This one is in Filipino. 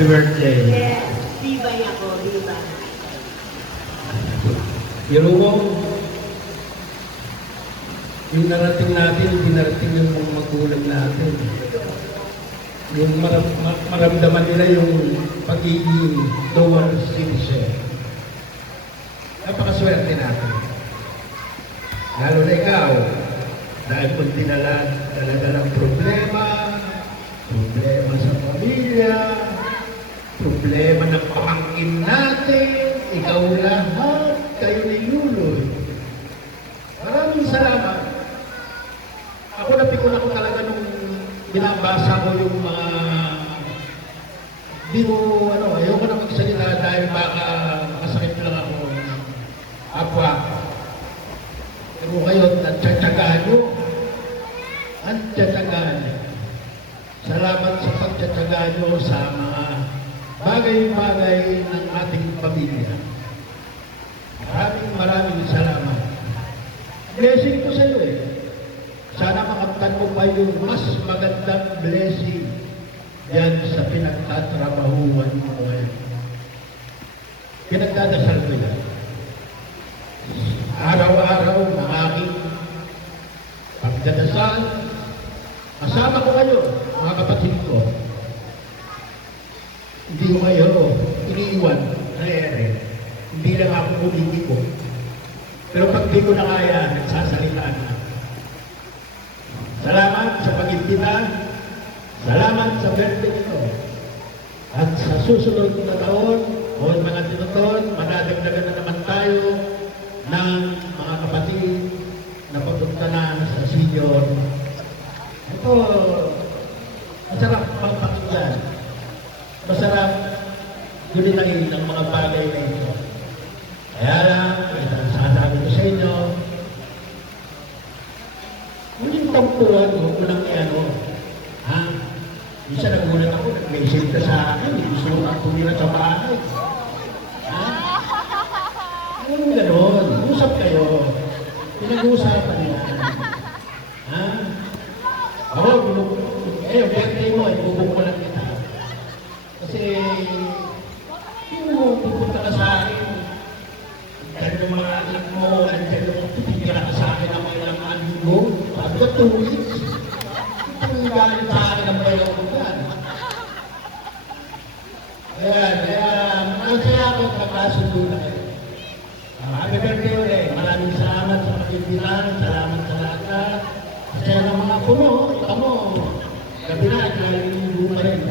Happy birthday. Yes. Tibay ako, diba? Pero yung narating natin, dinarating yung mga magulang natin. Yung maramdaman nila yung pagiging dual citizen. Napakaswerte natin. Lalo na ikaw, dahil kung talaga ng problema sa pamilya, problema ng pamangkin natin, ikaw lahat, kayo ni Luloy. Maraming salamat. Ako napikon ako talaga nung binabasa ko yung mga di mo, ayoko na magsalita dahil baka makasakit lang ako. Apa, pero kayo, nagtsatsagaan nyo. Ang tsatsagaan nyo. Salamat sa pagtsatsagaan nyo sa mga bagay-bagay ng ating pamilya. Maraming salamat. Blessing ko sa iyo eh. Sana makamtan mo pa yung mas magandang blessing yan sa pinagtatrabahuan mo ngayon. Pinagdadasal ko yan. Araw-araw ng aking pagdadasal, kasama ko kayo, mga kapatid ko. Hindi ko kayo iniiwan na ere. Hindi lang ako kumiti ko. Pero pag di ko na kaya, nagsasalita na. Salamat sa pag-imbita. Salamat sa birthday nito. At sa susunod na taon, o mga tinuton, madadagdagan na naman tayo ng mga kapatid na papunta na sa senior. Ito, masarap pagpakinggan. Masarap gulinahin ng mga bagay na ito. Kaya lang, sasabi ko sa inyo, muling tampuan, huwag mo lang i-ano. Ha? Isa nagulat ako, nag-message ka sa akin, gusto mo ang tumira sa bahay. Ha? Anong gano'n? Usap kayo. Pinag-uusapan niya. Ha? Ako, birthday mo, ibubuk ko lang kita. Kasi, yung pupunta ka sa akin, dahil yung mga anak mo, dahil yung pipigyan ka sa akin ng mga ilang linggo, sabi ka 2 weeks. Ito yung galit sa akin ang bayaw ko yan. Kaya, masaya ako pagkasundo na kayo. Happy birthday ulit. Maraming salamat sa pag-ibigyan, salamat sa lahat. Kasi ng mga puno, ikaw mo, gabi na, linggo pa rin.